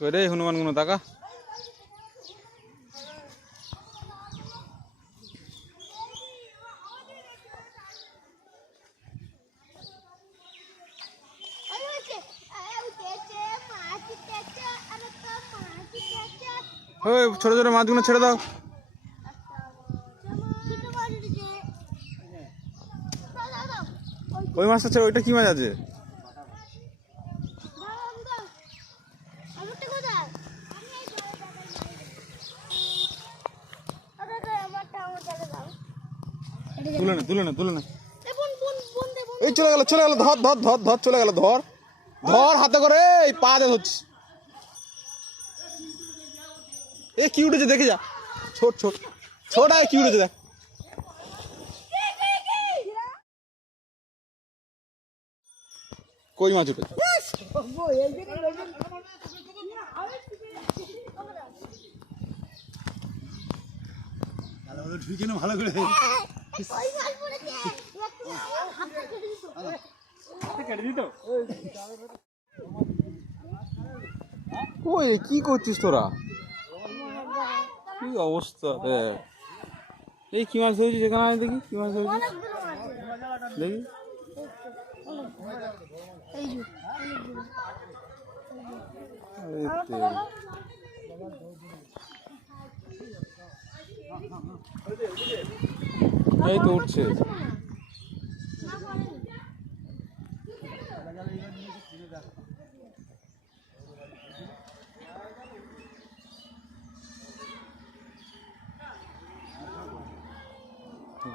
রে হনুমান গুলো টাকা ওই ছোট ছোট মাছগুলো ছেড়ে দাও। ওই মাছটা ছেড়ে, ওইটা কি মাছ আছে? তুলে না তুলে না তুলে না, এই চলে গেল চলে গেল, ধর ধর ধর ধর চলে গেল, ধর ধর হাতে করে, এই পা দিয়ে ধরছি। এ কি উঠেছে দেখে যা, ছোট ছোট ছোট আয় কি উঠেছে দেখ। কই মাছ উঠেছে? ভালো করে কই কি করছিস তোরা? কি অবস্থা দেখ, এই কি মাছ ধরেছিস এখানে? আমি দেখি কি মাছ ধরেছিস, দেখি। এই তো উঠছে।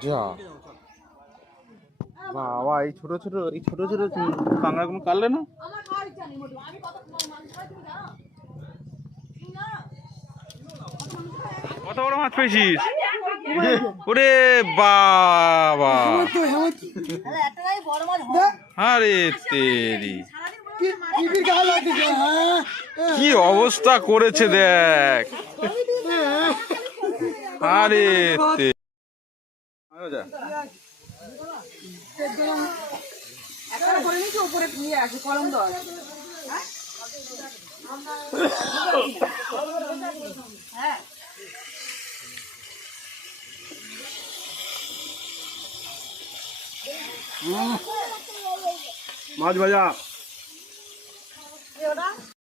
যা বাবা, এই ছোট ছোট কাঁকড়া গুলো কাটলে না? কত বড় মাছ পেয়েছিস? ওরে বাবা, আরে তেরি কি অবস্থা করেছে দেখ, আরে মাছ ভাজা।